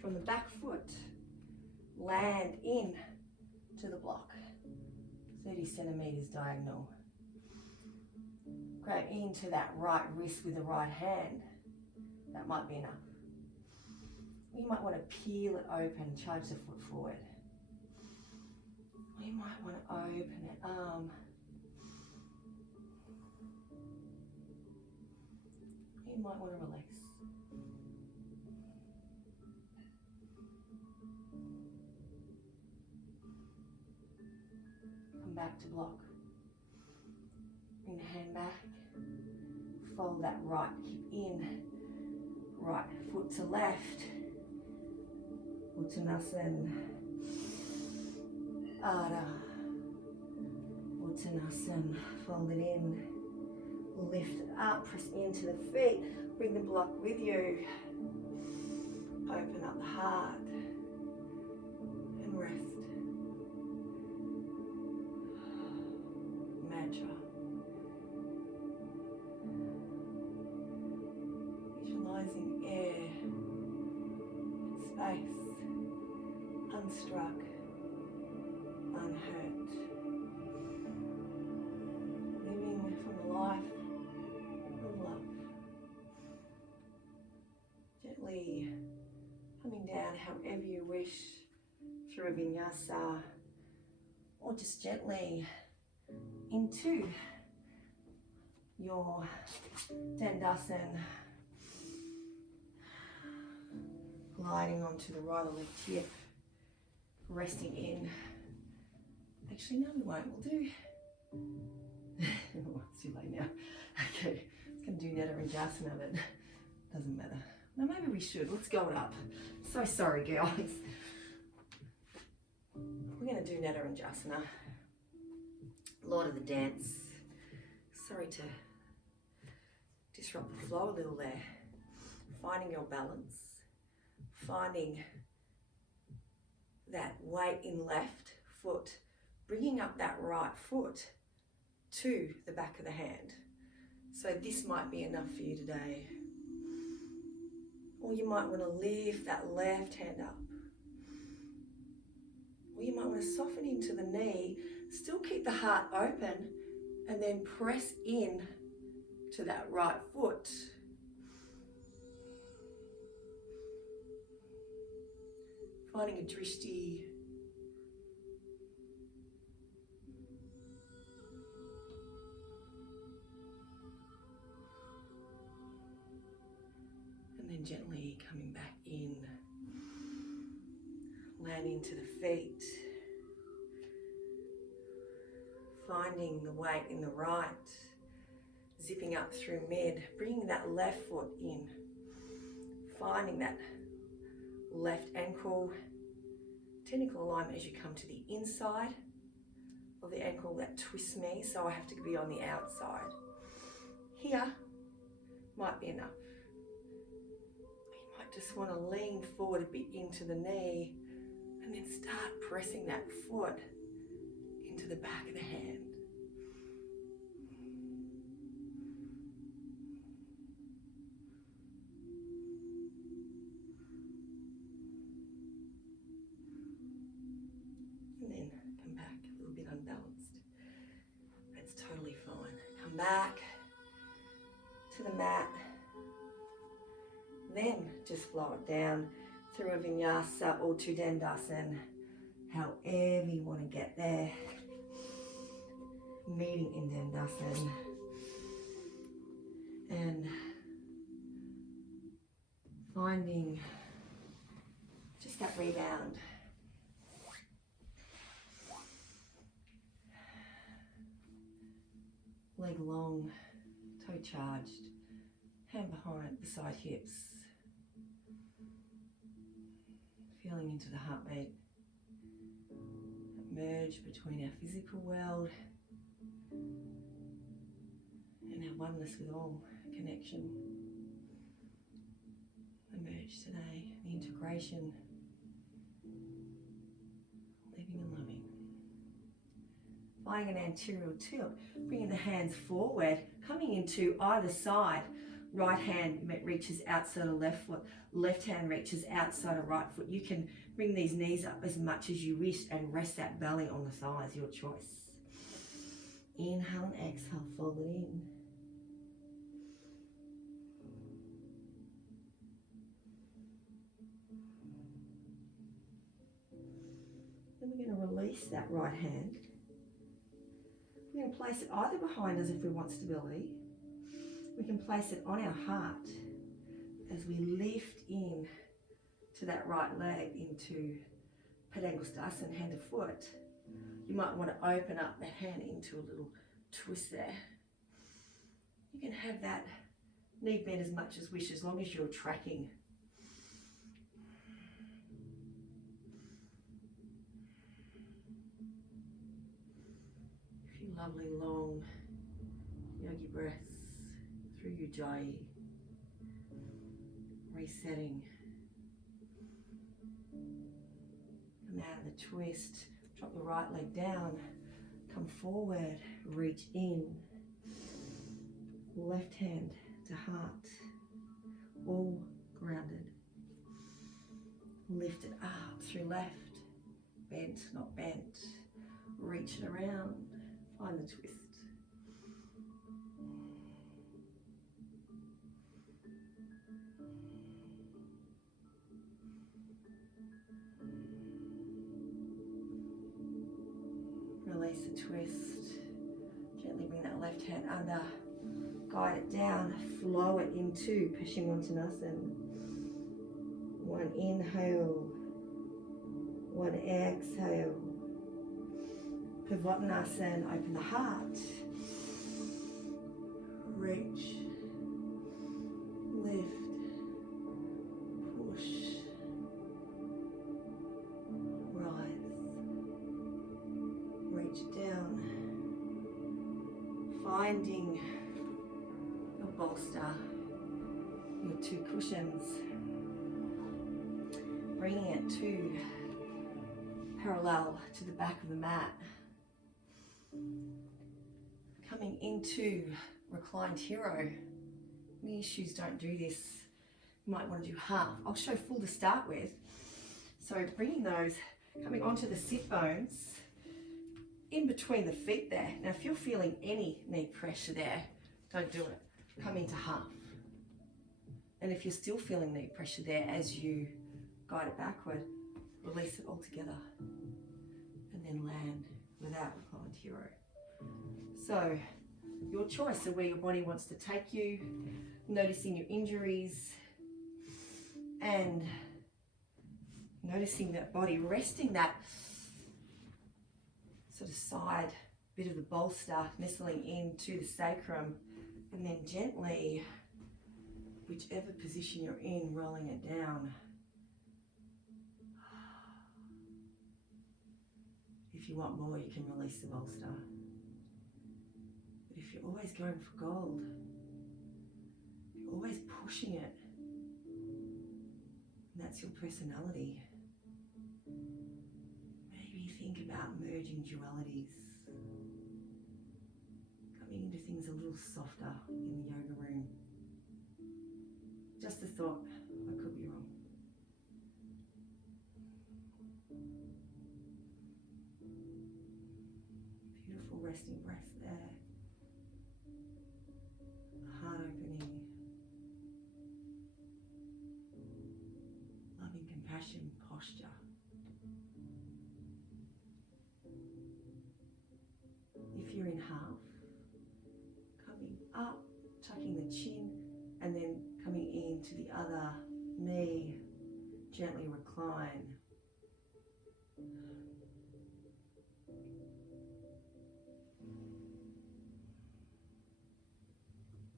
from the back foot. Land in to the block. 30 centimeters diagonal. Grab into that right wrist with the right hand. That might be enough. You might want to peel it open, charge the foot forward. Or you might want to open that arm. You might want to relax. Come back to block. Bring the hand back. Fold that right hip in. Right foot to left. Uttanasana. Adha. Uttanasana. Fold it in. Lift it up, press into the feet, bring the block with you. Open up the heart and rest. Mantra. Visualizing air, space, unstruck, unhurt. Living from the life of love. Gently coming down however you wish through a vinyasa, or just gently into your dandasana, gliding onto the right or left hip, resting in. Actually, no, we won't. We'll do. It's too late now. Okay, it's going to do Neta-Rajasana, but doesn't matter. No, maybe we should. Let's go it up. So sorry, girls. We're going to do Neta-Rajasana. Lord of the dance. Sorry to disrupt the flow a little there. Finding your balance. Finding that weight in left foot. Bringing up that right foot to the back of the hand. So this might be enough for you today. Or you might want to lift that left hand up. Or you might want to soften into the knee, still keep the heart open, and then press in to that right foot. finding a drishti. And then gently coming back in, landing to the feet, finding the weight in the right, zipping up through mid, bringing that left foot in, finding that left ankle, technical alignment as you come to the inside of the ankle that twists me, so I have to be on the outside. Here might be enough. You might just want to lean forward a bit into the knee and then start pressing that foot into the back of the hand. And then come back a little bit unbalanced. That's totally fine. Come back to the mat. Then just flow it down through a vinyasa or to dandasana, however you want to get there. Meeting in dandasana and finding just that rebound. Leg long, toe charged, hand behind beside hips. Feeling into the heartbeat. Merge between our physical world and our oneness with all, connection. Emerge today, the integration, living and loving. Finding an anterior tilt, bringing the hands forward, coming into either side. Right hand reaches outside of left foot, left hand reaches outside of right foot. You can bring these knees up as much as you wish and rest that belly on the thighs, your choice. Inhale and exhale, fold it in. Then we're going to release that right hand. We're going to place it either behind us if we want stability. We can place it on our heart as we lift in to that right leg into Padangusthasana, hand to foot. You might want to open up the hand into a little twist there. You can have that knee bend as much as wish, as long as you're tracking. A few lovely long yogi breaths through Ujjayi, resetting. Come out of the twist, drop the right leg down, come forward, reach in, left hand to heart, all grounded. Lift it up through left, bent, not bent, reach it around, find the twist. Release the twist, gently bring that left hand under, guide it down, flow it into Paschimottanasana. One inhale, one exhale. Pivottanasana, open the heart, reach, lift, push, rise, reach down, finding your bolster, your two cushions, bringing it to parallel to the back of the mat. Coming into reclined hero. Any issues, don't do this. You might want to do half. I'll show full to start with. So bringing those, coming onto the sit bones, in between the feet there. Now if you're feeling any knee pressure there, don't do it. Come into half. And if you're still feeling knee pressure there as you guide it backward, Release it all together. And then land without replying to your own. So, your choice of where your body wants to take you, noticing your injuries, and noticing that body, resting that sort of side bit of the bolster nestling into the sacrum, and then gently, whichever position you're in, rolling it down. If you want more, you can release the bolster. But if you're always going for gold, you're always pushing it, and that's your personality, maybe think about merging dualities, coming into things a little softer in the yoga room. Just a thought, I could be wrong. Beautiful resting breath there. Heart opening. Loving compassion posture. If you're in half, coming up, tucking the chin, and then coming into the other knee, gently recline.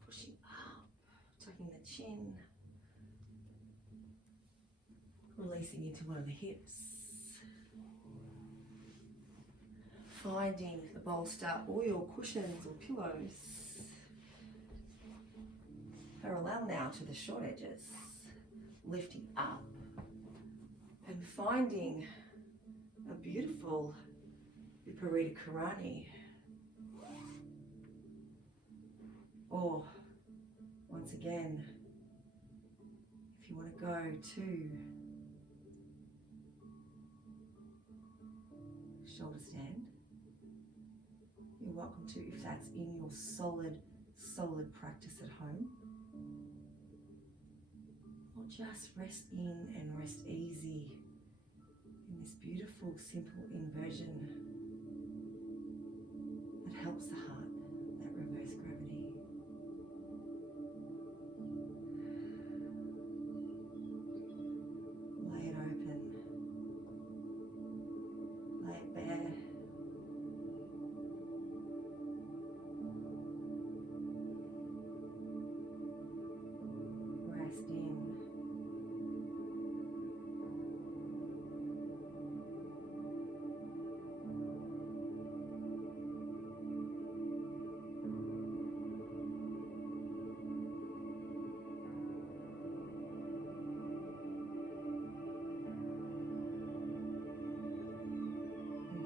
Pushing up, tucking the chin, releasing into one of the hips. Finding the bolster or your cushions or pillows parallel now to the short edges, lifting up and finding a beautiful Viparita Karani, or once again, if you want to go to shoulder stand, you're welcome to, if that's in your solid practice at home. Or just rest in and rest easy in this beautiful, simple inversion that helps the heart, that reverse gravity. Lay it open. Lay it bare. Rest in.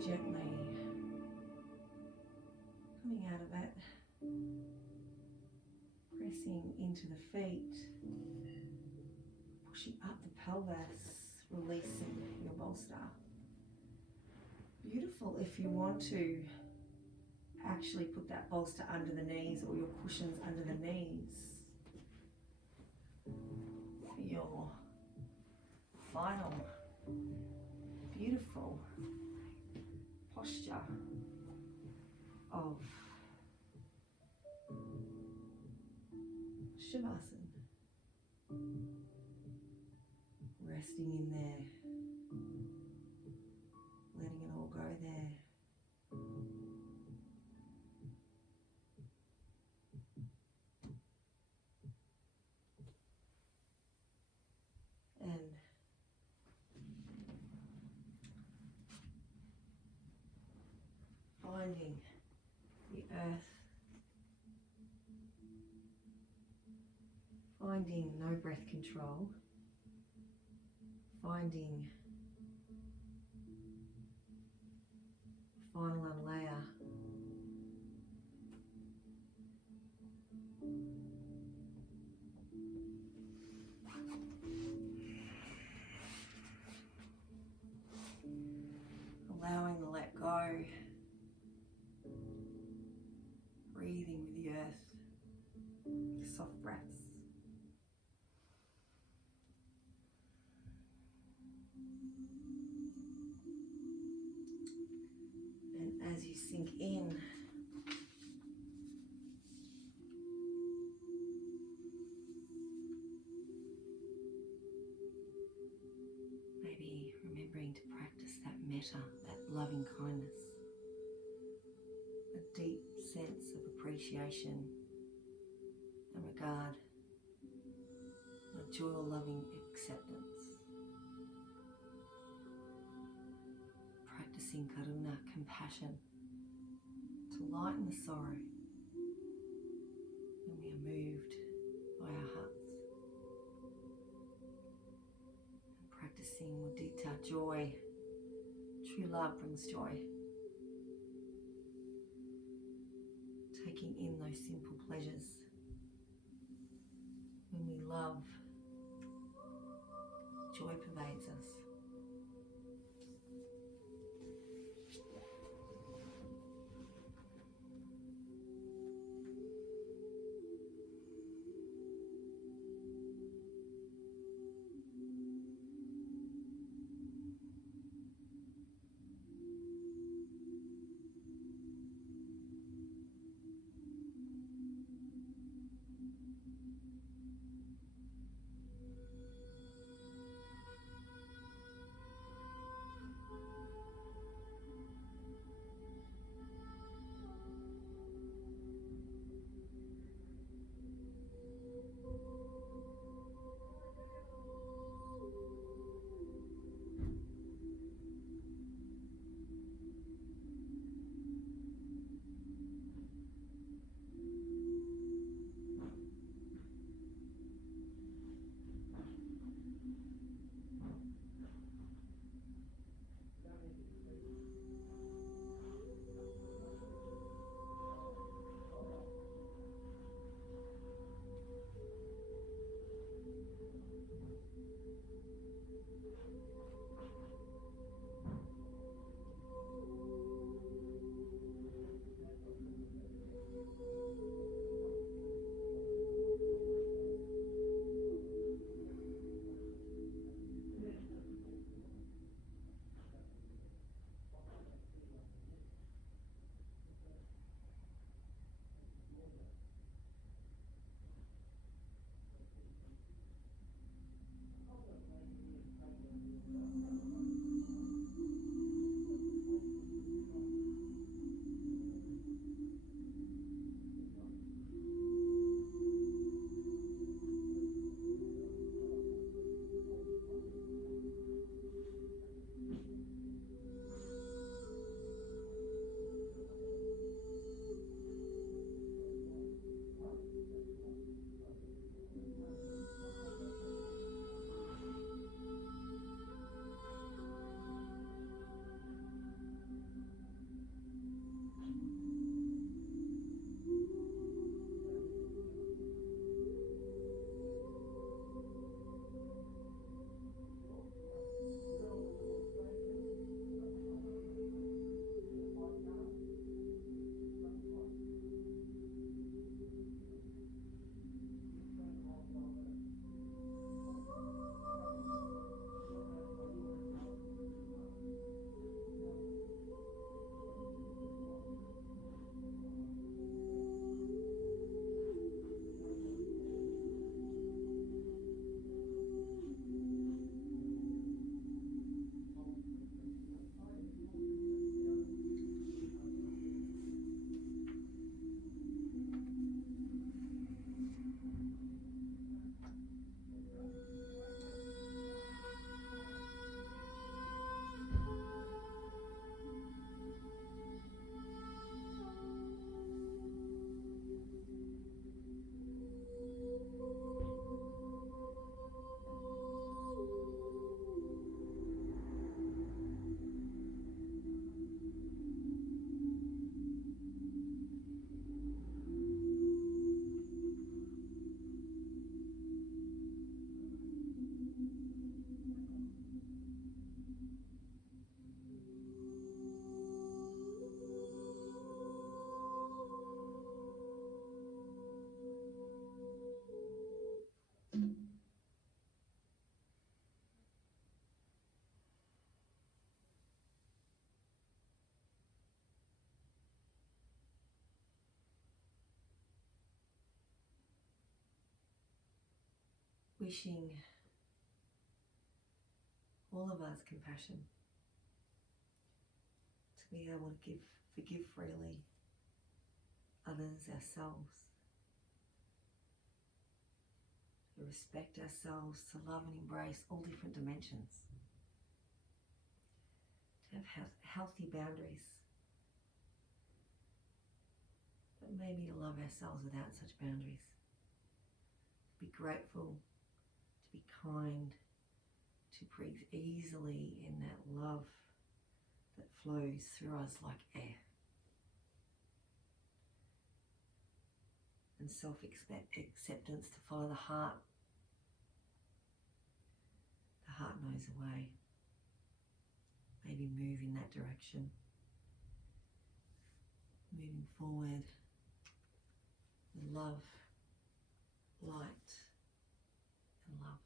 Gently coming out of it, pressing into the feet, pushing up the pelvis, releasing your bolster. Beautiful if you want to actually put that bolster under the knees or your cushions under the knees for your final beautiful posture of Shavasana. Resting in there, letting it all go there. And finding the earth, finding no breath control, finding final unlayer, allowing the let go, breathing with the earth, soft breaths. maybe remembering to practice that metta, that loving kindness, a deep sense of appreciation and regard, and a joy-loving acceptance. Practicing karuna, compassion, to lighten the sorrow when we are moved by our hearts. And practicing mudita, joy. True love brings joy. Taking in those simple pleasures. When we love, joy pervades us. Wishing all of us compassion, to be able to forgive freely others, ourselves, to respect ourselves, to love and embrace all different dimensions, to have healthy boundaries, but maybe to love ourselves without such boundaries, to be grateful, to be kind, to breathe easily in that love that flows through us like air. And self-acceptance, to follow the heart. The heart knows the way. Maybe move in that direction. Moving forward with love, light, and love.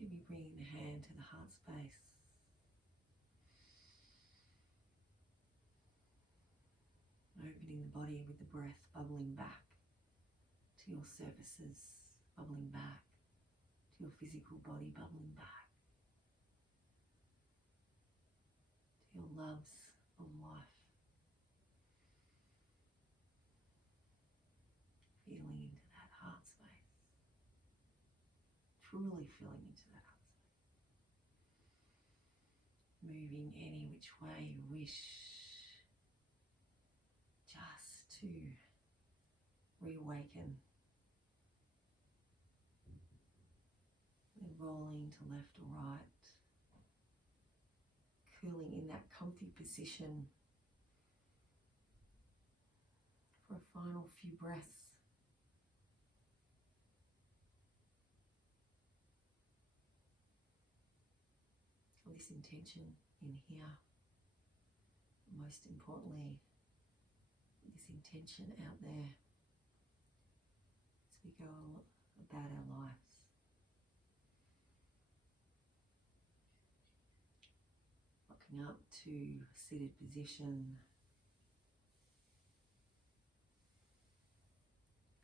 Maybe bringing the hand to the heart space. Opening the body with the breath, bubbling back to your surfaces, bubbling back to your physical body, bubbling back to your loves of life. Feeling into that heart space. Truly feeling into that heart space. Moving any which way you wish, just to reawaken. And rolling to left or right. Cooling in that comfy position for a final few breaths. This intention in here, most importantly, this intention out there as we go about our lives. Rocking up to seated position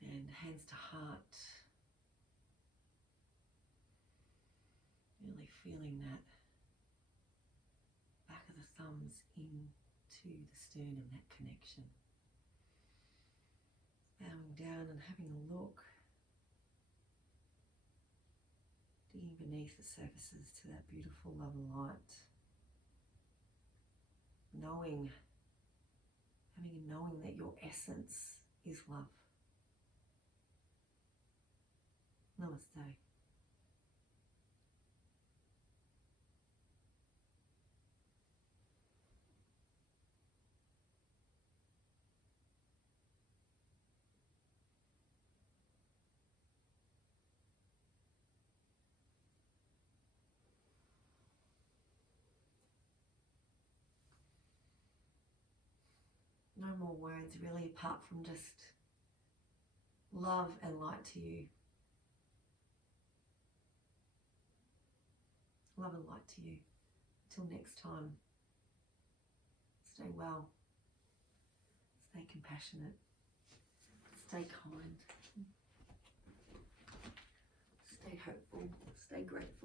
and hands to heart, really feeling that back of the thumbs into the sternum, that connection. Bowing down and having a look, digging beneath the surfaces to that beautiful love and light. Having a knowing that your essence is love. Namaste. No more words really, apart from just love and light to you. Love and light to you. Until next time, stay well, stay compassionate, stay kind, stay hopeful, stay grateful.